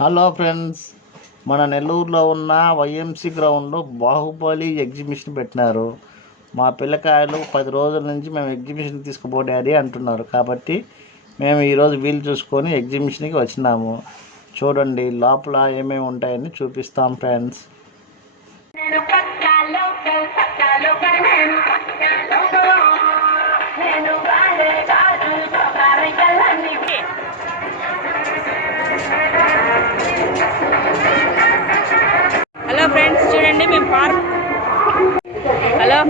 Hello friends, మన నెల్లూరులో ఉన్న వైఎంసీ గ్రౌండ్లో బాహుబలి ఎగ్జిబిషన్ పెట్టినారు. మా పిల్లకాయలు 10 రోజుల నుంచి మేము ఎగ్జిబిషన్ తీసుకుపో డాడీ అంటున్నారు. కాబట్టి మేము ఈరోజు వీలు చూసుకొని ఎగ్జిబిషన్కి వచ్చినాము. చూడండి లోపల ఏమేమి ఉంటాయని చూపిస్తాం ఫ్రెండ్స్. హలో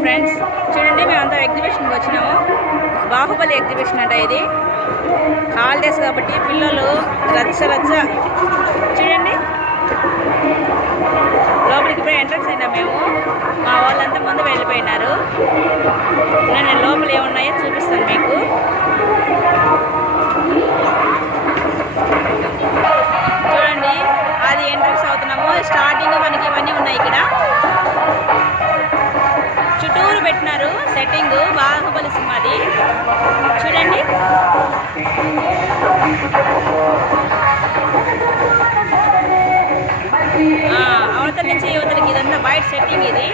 ఫ్రెండ్స్ చూడండి మేమంతా ఎగ్జిబిషన్కి వచ్చినాము. బాహుబలి ఎగ్జిబిషన్ అంట. ఇది హాలిడేస్ కాబట్టి పిల్లలు రచ్చ చూడండి. లోపలికి పోయి ఎంట్రన్స్ అయినా మేము. మా వాళ్ళంతా ముందు వెళ్ళిపోయినారు. నేను లోపల ఏమున్నాయో చూపిస్తాను మీకు. చూడండి, అది ఎంట్రన్స్ అవుతున్నాము. స్టార్టింగ్ మనకి ఇవన్నీ ఉన్నాయి. ఇక్కడ చుట్టూరు పెట్టినారు సెట్టింగ్ బాహుబలి సినిమాది. చూడండి, అవతల నుంచి యువతలకి ఇదంతా బయట సెట్టింగ్. ఇది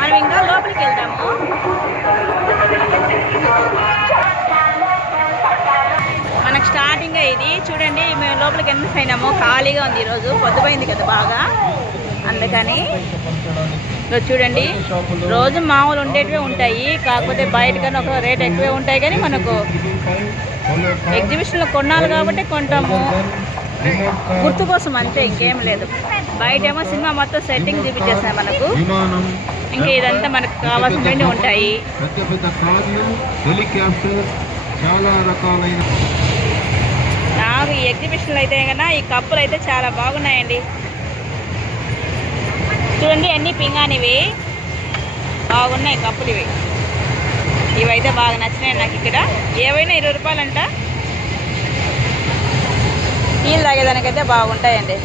మనం ఇంకా లోపలికి వెళ్తాము. మనకు స్టార్టింగ్ ఇది చూడండి. మేము లోపలికి ఎంత అయినాము. ఖాళీగా ఉంది ఈరోజు, పొద్దుపోయింది కదా బాగా, అందుకని. చూడండి, రోజు మామూలు ఉండేటివే ఉంటాయి, కాకపోతే బయట కన్నా ఒక రేట్ ఎక్కువే ఉంటాయి. కానీ మనకు ఎగ్జిబిషన్లో కొన్నాళ్ళు కాబట్టి కొంటాము, గుర్తు కోసం అంతే, ఇంకేం లేదు. బయట ఏమో సినిమా మొత్తం సెట్టింగ్ చూపించేస్తున్నాయి మనకు. ఇంకా ఇదంతా మనకు కావాల్సినవి ఉంటాయి. నాకు ఈ ఎగ్జిబిషన్లో అయితే కన్నా ఈ కప్పులు అయితే చాలా బాగున్నాయండి. చూడండి, అన్నీ పింగానివి బాగున్నాయి కప్పులు. ఇవైతే బాగా నచ్చినాయి నాకు. ఇక్కడ ఏవైనా 20 రూపాయలంట. నీళ్ళు తాగేదానికైతే బాగుంటాయండి.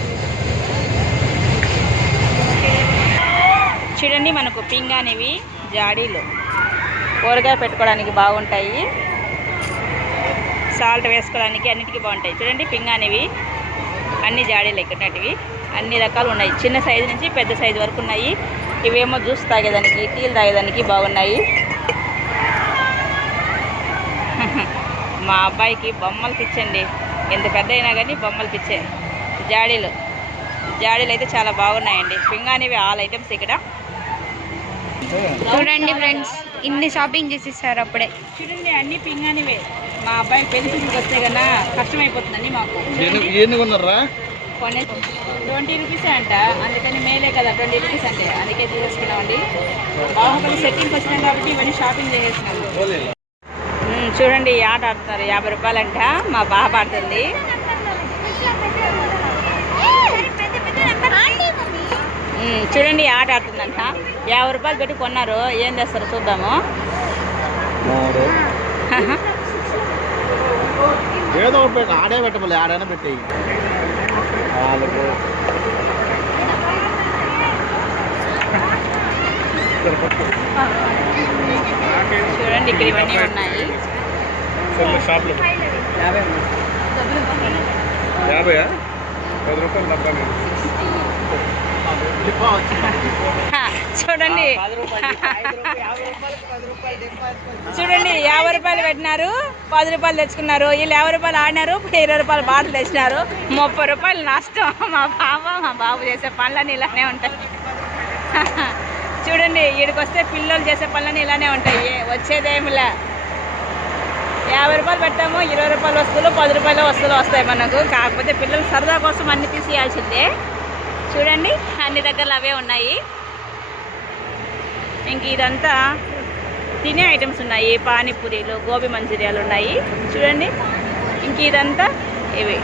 చూడండి, మనకు పింగానివి జాడీలు కూరగాయ పెట్టుకోవడానికి బాగుంటాయి. సాల్ట్ వేసుకోవడానికి అన్నిటికీ బాగుంటాయి. చూడండి, పింగానివి అన్ని జాడీలు ఎక్కడినటివి అన్ని రకాలు ఉన్నాయి. చిన్న సైజు నుంచి పెద్ద సైజు వరకు ఉన్నాయి. ఇవేమో జ్యూస్ తాగేదానికి, టీలు తాగేదానికి బాగున్నాయి. మా అబ్బాయికి బొమ్మలు పిచ్చండి. ఎంత పెద్ద అయినా కానీ బొమ్మలు పిచ్చే. జాడీలు అయితే చాలా బాగున్నాయండి. పింగానివి ఆల్ ఐటమ్స్ ఇక్కడ. చూడండి ఫ్రెండ్స్, ఇన్ని షాపింగ్ చేసేసారు అప్పుడే. చూడండి, అన్ని పింగానివే. మా అబ్బాయి పెళ్లి చూపుకి వస్తే కన్నా కష్టమైపోతుందండి మాకు. కొన్ని 20 రూపీసే అంట, అందుకని మేలే కదా 20 రూపీస్ అంటే, అందుకే తీసేసుకున్నామండి. బాహుబలి సెట్టింగ్కి వచ్చినాం కాబట్టి ఇవన్నీ షాపింగ్ చేసేసినాము. చూడండి, ఈ ఆట ఆడుతున్నారు. 50 రూపాయలంట. మా బాబు ఆడుతుంది. చూడండి, ఈ ఆట ఆడుతుందంట. 50 రూపాయలు పెట్టి కొన్నారు. ఏం చేస్తారో చూద్దాము. ఏదో ఆడే పెట్టమలే, ఆడైనా పెట్టేయి. చూడండి, ఇక్కడ ఇవన్నీ ఉన్నాయి. 50 చూడండి, 50 రూపాయలు పెట్టినారు, 10 రూపాయలు తెచ్చుకున్నారు. వీళ్ళు 50 రూపాయలు ఆడినారు, 20 రూపాయలు బాటలు తెచ్చినారు. 30 రూపాయలు నష్టం. మా బాబు చేసే పనులన్నీ ఇలానే ఉంటాయి. చూడండి, వీడికి వస్తే పిల్లలు చేసే పనులన్నీ ఇలానే ఉంటాయి. వచ్చేదేమిలే. 50 రూపాయలు పెట్టాము, 20 రూపాయల వస్తువులు, 10 రూపాయల వస్తువులు వస్తాయి మనకు. కాకపోతే పిల్లలు సరదా కోసం అన్ని తీసేయాల్సిందే. చూడండి, అన్ని దగ్గరలో అవే ఉన్నాయి. ఇంక ఇదంతా తినే ఐటమ్స్ ఉన్నాయి. పానీపూరీలు, గోబీ మంచూరియాలు ఉన్నాయి. చూడండి, ఇంక ఇదంతా ఇవి.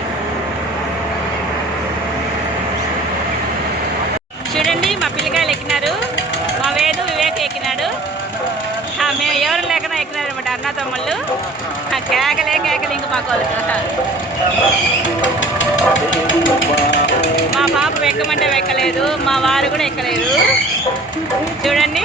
చూడండి, మా పిల్లకాయలు ఎక్కినారు. మా వేదు వివేక్ ఎక్కినాడు. మేము ఎవరు లేకనా ఎక్కినారు అనమాట, అన్న తమ్ముళ్ళు. కేకలు ఇంక మాకు. మా పాప ఎక్కమంటే ఎక్కలేదు, మా వారు కూడా ఎక్కలేదు. చూడండి,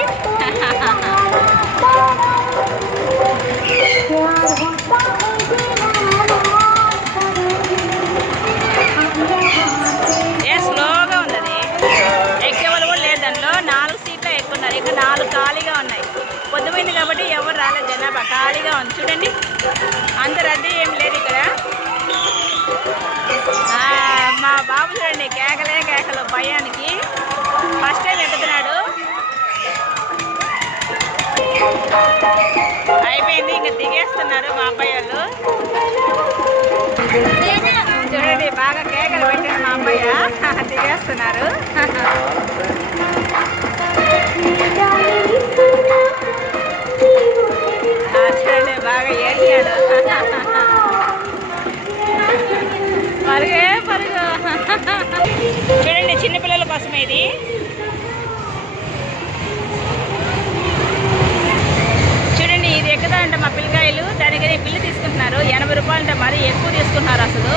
ఖాళీగా ఉంది చూడండి, అంత రద్దీ ఏం లేదు ఇక్కడ. మా బాబు చూడండి కేకలే కేకలు భయానికి, ఫస్ట్ టైం ఎక్కుతున్నాడు. అయిపోయింది, ఇంకా దిగేస్తున్నారు మా అబ్బాయి వాళ్ళు. చూడండి బాగా కేకలు పెట్టాడు మా అబ్బాయి, దిగేస్తున్నారు. చూడండి బాగా ఏడ్చాడు, పరుగే పరుగు. చూడండి చిన్నపిల్లల కోసమే ఇది. చూడండి ఇది ఎక్కుదా అంట మా పిల్లకాయలు, దానికని బిల్లు తీసుకుంటున్నారు 80 రూపాయలు అంటే మరీ ఎక్కువ తీసుకుంటున్నారు. అసలు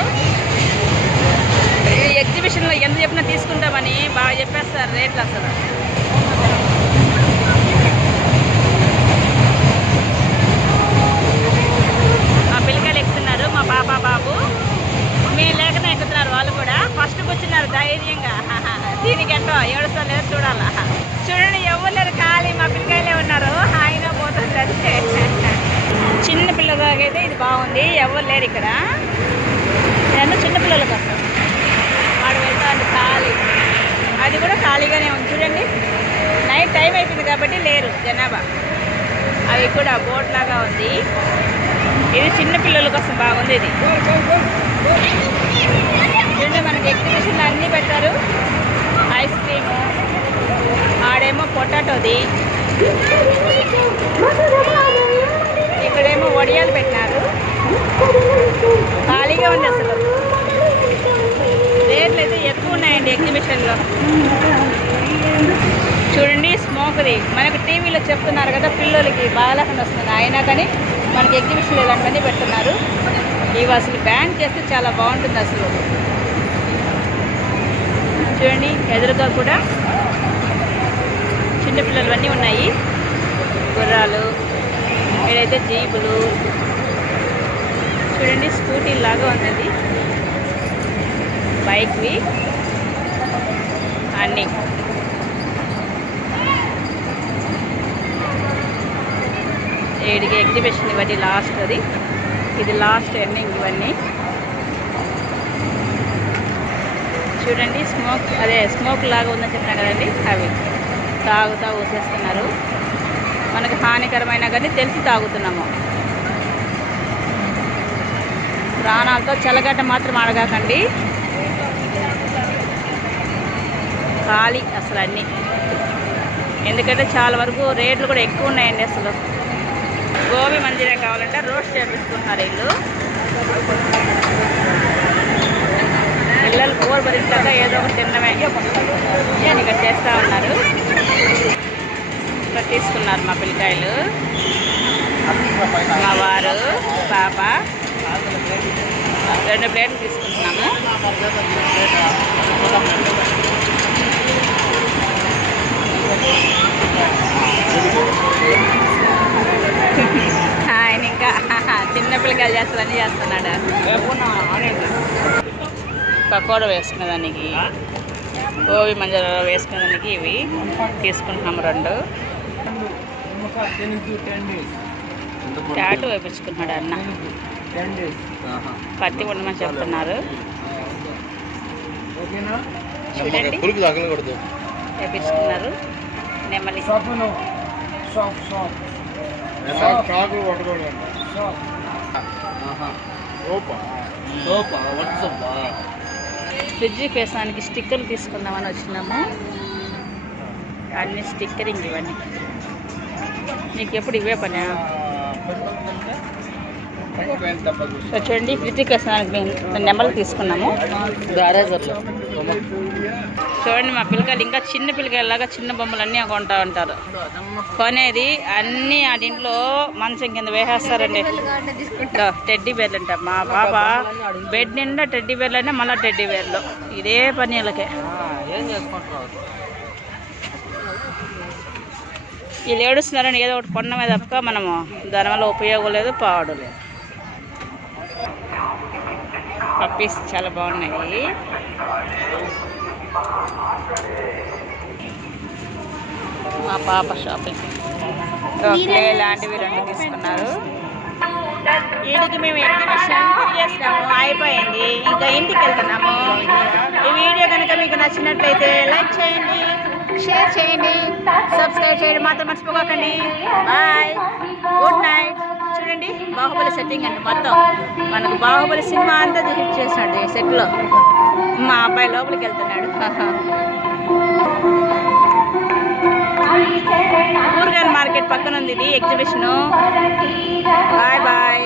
ఎగ్జిబిషన్లో ఎంత చెప్పినా తీసుకుంటామని బాగా చెప్పేస్తారు రేట్లు. అసలు మా పిల్లకాయలు ఎక్కుతున్నారు, మా పాప బాబు. మేము లేకనే ఎక్కుతున్నారు వాళ్ళు కూడా. ఫస్ట్ కూర్చున్నారు ధైర్యంగా, దీనికి ఎట్టో ఏడుస్తా లేదు చూడాలా. చూడండి ఎవరు లేరు, ఖాళీ మా పిల్లకాయలే ఉన్నారు, ఆయన పోతుంది అంతే. చిన్న పిల్లలకైతే ఇది బాగుంది, ఎవరు లేరు ఇక్కడ. ఇదంతా చిన్నపిల్లల కోసం. వాడు వెళ్తాడు ఖాళీ, అది కూడా ఖాళీగానే ఉంది. చూడండి నైట్ టైం అయిపోయింది కాబట్టి లేరు జనాభా. అవి కూడా బోట్ లాగా ఉంది. ఇది చిన్నపిల్లల కోసం బాగుంది. ఇది చూడండి మనకి ఎగ్జిబిషన్లో అన్నీ పెట్టారు. ఐస్ క్రీము, ఆడేమో పొటాటోది, ఇక్కడేమో వడియాలు పెట్టినారు. ఖాళీగా ఉంది అసలు. రేట్లు అయితే ఎక్కువ ఉన్నాయండి ఎగ్జిబిషన్లో. చూడండి స్మోక్ది, మనకు టీవీలో చెప్తున్నారు కదా పిల్లలకి బాగాలేకుండా వస్తుంది, అయినా కానీ మనకి ఎగ్జిబిషన్లో ఇలాంటివన్నీ పెడుతున్నారు. ఇవి అసలు బ్యాన్ చేస్తే చాలా బాగుంటుంది అసలు. చూడండి ఎదురుగా కూడా చిన్నపిల్లలు ఉన్నాయి, గుర్రాలు, ఇక్కడైతే జీబులు. చూడండి స్కూటీ లాగా ఉన్నది, బైక్వి అన్నీ. ఏడికి ఎగ్జిబిషన్ ఇవన్నీ లాస్ట్, అది ఇది లాస్ట్ ఎండింగ్ ఇవన్నీ. చూడండి స్మోక్ లాగా ఉందని చెప్పినా కదండి, అవి తాగుతా ఊసేస్తున్నారు. మనకు హానికరమైన కానీ తెలిసి తాగుతున్నాము. ప్రాణాలతో చల్లగడ్డ మాత్రం అడగకండి, ఖాళీ అసలు అన్నీ. ఎందుకంటే చాలా వరకు రేట్లు కూడా ఎక్కువ ఉన్నాయండి అసలు. గోబీ మంచూరియా కావాలంటే రోస్ట్ చేపిస్తున్నారు వీళ్ళు. పిల్లలు కూర భరించాక ఏదో ఒకటి తిన్నమే ఇక్కడ చేస్తూ ఉన్నారు. ఇక్కడ తీసుకున్నారు మా పిల్లకాయలు, మా వారు, పాప. 2 ప్లేట్లు తీసుకుంటున్నాము. ఆయన ఇంకా చిన్న పిల్లకాయలు చేస్తారని చేస్తున్నాడు. పకోడా వేసుకునేదానికి, గోబీ మంజూరా వేసుకునేదానికి ఇవి తీసుకుంటున్నాము 2. చాటు వేపించుకున్నాడు అన్న, పత్తి ఉండమని చెప్తున్నారు. చూడండి వేపించుకున్నారు నెమ్మది. ఫ్రిడ్జ్ వేసానికి స్టిక్కర్లు తీసుకుందామని వచ్చినాము. అన్ని స్టిక్కరింగ్ ఇవన్నీ. నీకు ఎప్పుడు ఇవే పనా? చూడండి ఫ్రిడ్జ్కి వేసానికి నెంబర్లు తీసుకున్నాము. చూడండి మా పిల్లకాయలు ఇంకా చిన్న పిల్లకాయలాగా చిన్న బొమ్మలు అన్నీ కొంటా ఉంటారు. కొనేది అన్నీ ఆ దీంట్లో మంచం కింద వేసేస్తారండి. టెడ్డీ బేర్లు అంట. మా పాప బెడ్ నిండా టెడ్డీ బేర్లు అంటే మళ్ళీ టెడ్డీ బేర్లు, ఇదే పని వీళ్ళకే. వీళ్ళు ఏడుస్తున్నారని ఏదో ఒకటి కొనమే తప్ప మనము దానివల్ల ఉపయోగం లేదు, పాడు లేదు. పప్పీస్ చాలా బాగున్నాయి. మా పాప షాపింగ్. ఓకే ఇలాంటివి 2 తీసుకున్నారు. వీడికి మేము ఎగ్జిబిషన్ చేసినాము, అయిపోయింది. ఇంకా ఇంటికి వెళ్తున్నాము. ఈ వీడియో కనుక మీకు నచ్చినట్లయితే లైక్ చేయండి, షేర్ చేయండి, సబ్స్క్రైబ్ చేయడం మాత్రం మర్చిపోకండి. Bye, good night. చూడండి బాహుబలి సెట్టింగ్ అండి, మొత్తం మనకు బాహుబలి సినిమా అంతా చేసినాడు ఈ సెట్లో. మా అబ్బాయి లోపలికి వెళ్తున్నాడు. కూరగాయల మార్కెట్ పక్కన ఉంది ఇది ఎగ్జిబిషను. Bye bye.